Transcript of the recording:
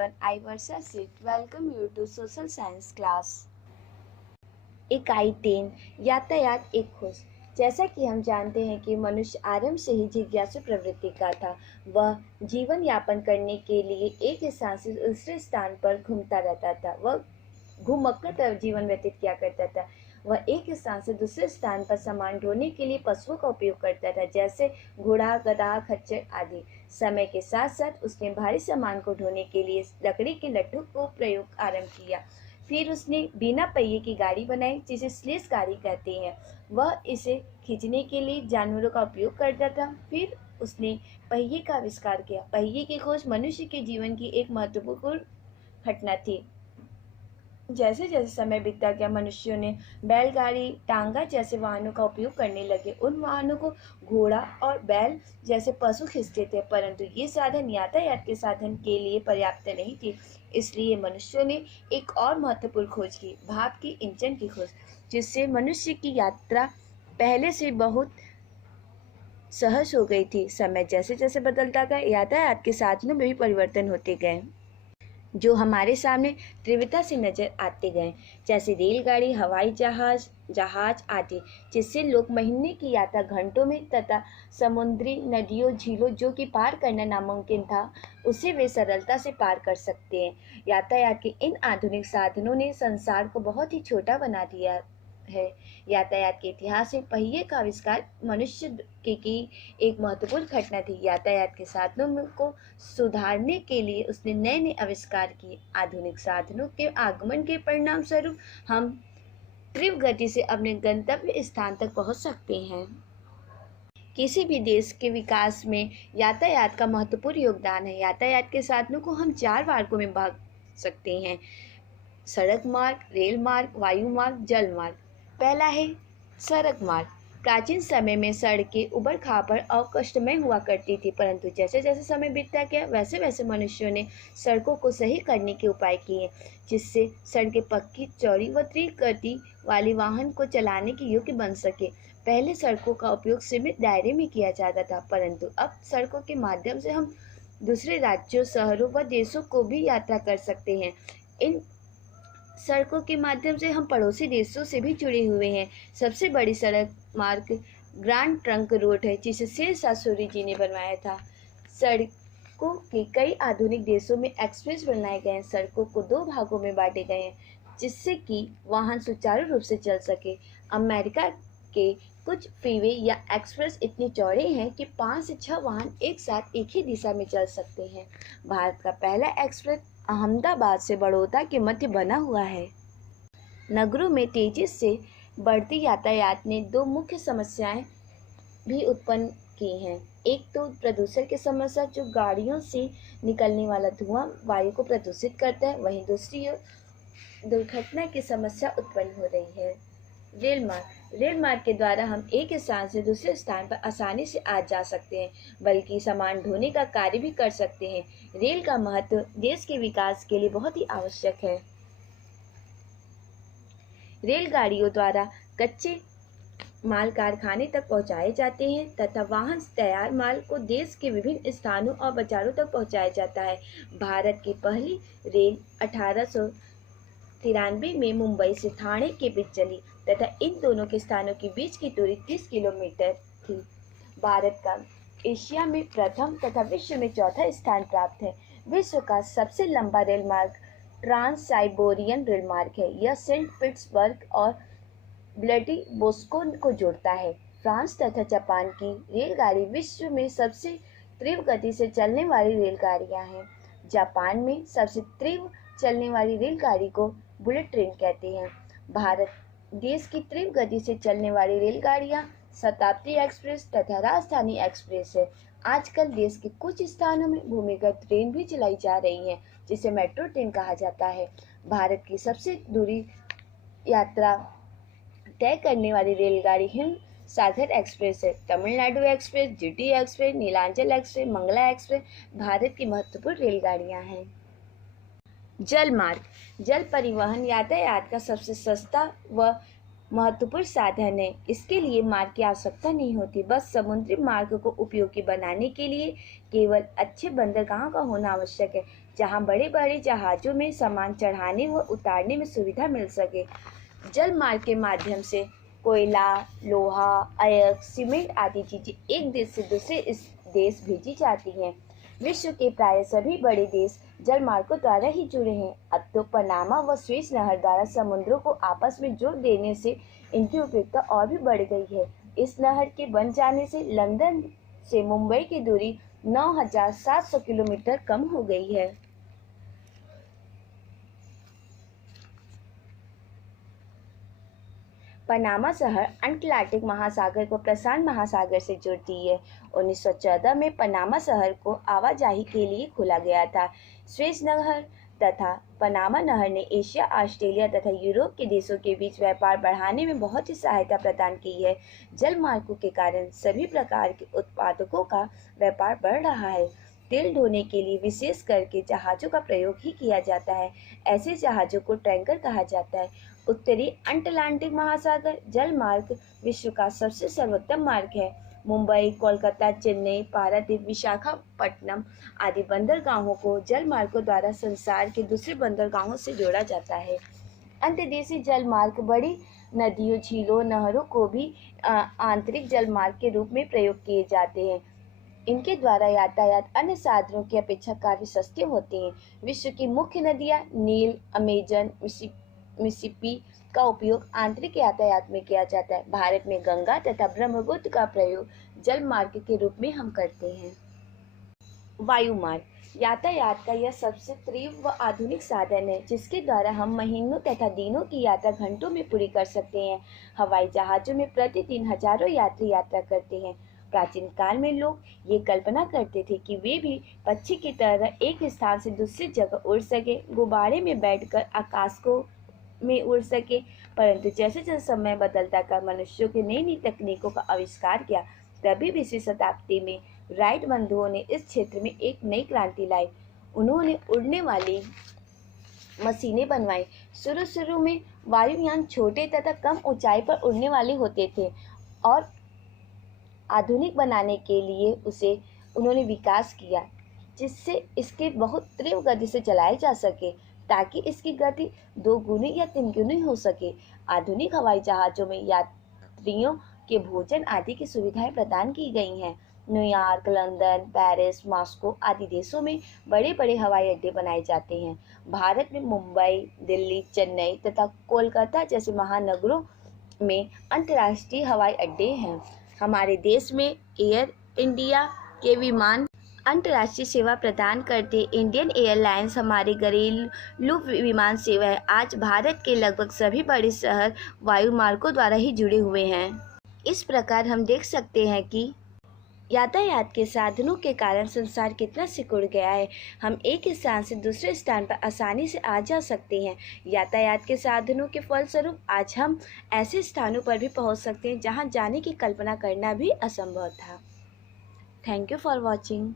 everyone, I Varsha Sit. Welcome you to Social Science class. इकाई 3 यातायात एक खोज। जैसा कि हम जानते हैं कि मनुष्य आरंभ से ही जिज्ञासु प्रवृत्ति का था। वह जीवन यापन करने के लिए एक स्थान से दूसरे स्थान पर घूमता रहता था। वह घुमक्कड़ जीवन व्यतीत किया करता था। वह एक स्थान से दूसरे स्थान पर सामान ढोने के लिए पशुओं का उपयोग करता था, जैसे घोड़ा, गधा, खच्चर आदि। समय के साथ साथ उसने भारी सामान को ढोने के लिए लकड़ी के लट्ठों को प्रयोग आरंभ किया। फिर उसने बिना पहिए की गाड़ी बनाई, जिसे स्लेज गाड़ी कहते हैं। वह इसे खींचने के लिए जानवरों का उपयोग करता था। फिर उसने पहिए का आविष्कार किया। पहिए की खोज मनुष्य के जीवन की एक महत्वपूर्ण घटना थी। जैसे जैसे समय बीतता गया, मनुष्यों ने बैलगाड़ी, टांगा जैसे वाहनों का उपयोग करने लगे। उन वाहनों को घोड़ा और बैल जैसे पशु खींचते थे, परंतु ये साधन यातायात के साधन के लिए पर्याप्त नहीं थे। इसलिए मनुष्यों ने एक और महत्वपूर्ण खोज की, भाप की इंजन की खोज, जिससे मनुष्य की यात्रा पहले से बहुत सहज हो गई थी। समय जैसे जैसे बदलता गया, यातायात के साधनों में भी परिवर्तन होते गए, जो हमारे सामने तीव्रता से नजर आते गए, जैसे रेलगाड़ी, हवाई जहाज आदि, जिससे लोग महीने की यात्रा घंटों में तथा समुद्री नदियों, झीलों जो कि पार करना नामुमकिन था, उसे वे सरलता से पार कर सकते हैं। यातायात के इन आधुनिक साधनों ने संसार को बहुत ही छोटा बना दिया है। यातायात के इतिहास में पहिए का आविष्कार मनुष्य की एक महत्वपूर्ण घटना थी। यातायात के साधनों को सुधारने के लिए उसने नए नए आविष्कार किए। आधुनिक साधनों के आगमन के परिणाम स्वरूप हम तीव्र गति से अपने गंतव्य स्थान तक पहुंच सकते हैं। किसी भी देश के विकास में यातायात का महत्वपूर्ण योगदान है। यातायात के साधनों को हम 4 मार्गों में भाग सकते हैं: सड़क मार्ग, रेल मार्ग, वायु मार्ग, जल मार्ग। पहला है सड़क मार्ग। प्राचीन समय में सड़कें उबड़ खाबड़ और कष्टमय हुआ करती थी, परंतु जैसे जैसे समय बीतता गया, वैसे वैसे मनुष्यों ने सड़कों को सही करने के उपाय किए, जिससे सड़कें पक्की, चौड़ी व तीव्र गति वाले वाहन को चलाने के योग्य बन सके। पहले सड़कों का उपयोग सीमित दायरे में किया जाता था, परंतु अब सड़कों के माध्यम से हम दूसरे राज्यों, शहरों व देशों को भी यात्रा कर सकते हैं। इन सड़कों के माध्यम से हम पड़ोसी देशों से भी जुड़े हुए हैं। सबसे बड़ी सड़क मार्ग ग्रैंड ट्रंक रोड है, जिसे शेरशाह सूरी जी ने बनवाया था। सड़कों के कई आधुनिक देशों में एक्सप्रेस बनाए गए हैं। सड़कों को 2 भागों में बांटे गए हैं, जिससे कि वाहन सुचारू रूप से चल सके। अमेरिका के कुछ फ्रीवे या एक्सप्रेस इतने चौड़े हैं कि 5 से 6 वाहन एक साथ एक ही दिशा में चल सकते हैं। भारत का पहला एक्सप्रेस अहमदाबाद से बड़ौदा के मध्य बना हुआ है। नगरों में तेजी से बढ़ती यातायात ने 2 मुख्य समस्याएं भी उत्पन्न की हैं। एक तो प्रदूषण की समस्या, जो गाड़ियों से निकलने वाला धुआं वायु को प्रदूषित करता है। वहीं दूसरी ओर दुर्घटना की समस्या उत्पन्न हो रही है। रेल मार्ग के द्वारा हम एक स्थान से दूसरे स्थान पर आसानी से आ जा सकते हैं, बल्कि सामान ढोने का कार्य भी कर सकते हैं। रेल का महत्व देश के विकास के लिए बहुत ही आवश्यक है। रेलगाड़ियों द्वारा कच्चे माल कारखाने तक पहुंचाए जाते हैं तथा वहां तैयार माल को देश के विभिन्न स्थानों और बाजारों तक पहुंचाया जाता है। भारत की पहली रेल 1893 में मुंबई से ठाणे के बीच चली तथा इन दोनों के स्थानों के बीच की दूरी 30 किलोमीटर थी। भारत का एशिया में प्रथम तथा विश्व में चौथा स्थान प्राप्त है। विश्व का सबसे लंबा रेल मार्ग ट्रांस साइबेरियन रेल मार्ग है। यह सेंट पीटर्सबर्ग और व्लादिवोस्तोक को जोड़ता है। फ्रांस तथा जापान की रेलगाड़ी विश्व में सबसे तीव्र गति से चलने वाली रेलगाड़ियां हैं। जापान में सबसे तीव्र चलने वाली रेलगाड़ी को बुलेट ट्रेन कहते हैं। भारत देश की तीव्र गति से चलने वाली रेलगाड़ियां शताब्दी एक्सप्रेस तथा राजधानी एक्सप्रेस है। आजकल देश के कुछ स्थानों में भूमिगत ट्रेन भी चलाई जा रही है, जिसे मेट्रो ट्रेन कहा जाता है। भारत की सबसे दूरी यात्रा तय करने वाली रेलगाड़ी हिंद सागर एक्सप्रेस है। Tamil Nadu express, GT express, Nilanchal express, Mangala express Bharat की महत्वपूर्ण रेलगाड़ियां हैं। जल मार्ग जल परिवहन यातायात का सबसे सस्ता व महत्वपूर्ण साधन है। इसके लिए मार्ग की आवश्यकता नहीं होती, बस समुद्री मार्ग को उपयोगी बनाने के लिए केवल अच्छे बंदरगाहों का होना आवश्यक है। जहां बड़े बड़े जहाज़ों में सामान चढ़ाने व उतारने में सुविधा मिल सके। जल मार्ग के माध्यम से कोयला, लोहा, अयस्क, सीमेंट आदि चीजें एक देश से दूसरे देश भेजी जाती हैं। विश्व के प्राय सभी बड़े देश जल मार्गों द्वारा ही जुड़े हैं। अब तो पनामा व स्वेज नहर द्वारा समुद्रों को आपस में जोड़ देने से इनकी उपयोगिता और भी बढ़ गई है। इस नहर के बन जाने से लंदन से मुंबई की दूरी 9,700 किलोमीटर कम हो गई है। पनामा शहर अटलांटिक महासागर को प्रशांत महासागर से जोड़ती है। 1914 में पनामा शहर को आवाजाही के लिए खोला गया था। स्वेज नहर तथा पनामा नहर ने एशिया, ऑस्ट्रेलिया तथा यूरोप के देशों के बीच व्यापार बढ़ाने में बहुत ही सहायता प्रदान की है। जल मार्गों के कारण सभी प्रकार के उत्पादकों का व्यापार बढ़ रहा है। तेल ढोने के लिए विशेष करके जहाज़ों का प्रयोग ही किया जाता है। ऐसे जहाज़ों को टैंकर कहा जाता है। उत्तरी अटलांटिक महासागर जल मार्ग विश्व का सबसे सर्वोत्तम मार्ग है। मुंबई, कोलकाता, चेन्नई, पारादीप, विशाखापट्टनम आदि बंदरगाहों को जल मार्गों द्वारा संसार के दूसरे बंदरगाहों से जोड़ा जाता है। अंतर्देशीय जल मार्ग बड़ी नदियों, झीलों, नहरों को भी आंतरिक जल मार्ग के रूप में प्रयोग किए जाते हैं। इनके द्वारा यातायात अन्य साधनों की अपेक्षा काफी सस्ते होते हैं। विश्व की मुख्य नदियां नील, अमेजन, मिसिसिपी का उपयोग आंतरिक यातायात में किया जाता है। भारत में गंगा तथा ब्रह्मपुत्र का प्रयोग जल मार्ग के रूप में हम करते हैं। वायु मार्ग यातायात का यह सबसे तीव्र व आधुनिक साधन है, जिसके द्वारा हम महीनों तथा दिनों की यात्रा घंटों में पूरी कर सकते हैं। हवाई जहाजों में प्रतिदिन हजारों यात्री यात्रा करते हैं। प्राचीन काल में लोग ये कल्पना करते थे कि वे भी पक्षी की तरह एक स्थान से दूसरी जगह उड़ सके, गुब्बारे में बैठकर आकाश को में उड़ सके। परंतु जैसे जैसे समय बदलता गया, मनुष्यों की नई नई तकनीकों का आविष्कार किया, तभी 20वीं शताब्दी में राइट बंधुओं ने इस क्षेत्र में एक नई क्रांति लाई। उन्होंने उड़ने वाली मशीनें बनवाई। शुरू में वायुयान छोटे तथा कम ऊंचाई पर उड़ने वाले होते थे और आधुनिक बनाने के लिए उसे उन्होंने विकास किया, जिससे इसके बहुत तीव्र गति से चलाए जा सके, ताकि इसकी गति 2 गुनी या 3 गुनी हो सके। आधुनिक हवाई जहाज़ों में यात्रियों के भोजन आदि की सुविधाएं प्रदान की गई हैं। न्यूयॉर्क, लंदन, पेरिस, मॉस्को आदि देशों में बड़े बड़े हवाई अड्डे बनाए जाते हैं। भारत में मुंबई, दिल्ली, चेन्नई तथा कोलकाता जैसे महानगरों में अंतर्राष्ट्रीय हवाई अड्डे हैं। हमारे देश में एयर इंडिया के विमान अंतर्राष्ट्रीय सेवा प्रदान करते इंडियन एयरलाइंस हमारी घरेलू विमान सेवा है। आज भारत के लगभग सभी बड़े शहर वायु मार्गों द्वारा ही जुड़े हुए हैं। इस प्रकार हम देख सकते हैं कि यातायात के साधनों के कारण संसार कितना सिकुड़ गया है। हम एक स्थान से दूसरे स्थान पर आसानी से आ जा सकते हैं। यातायात के साधनों के फलस्वरूप आज हम ऐसे स्थानों पर भी पहुंच सकते हैं जहां जाने की कल्पना करना भी असंभव था। Thank you for watching.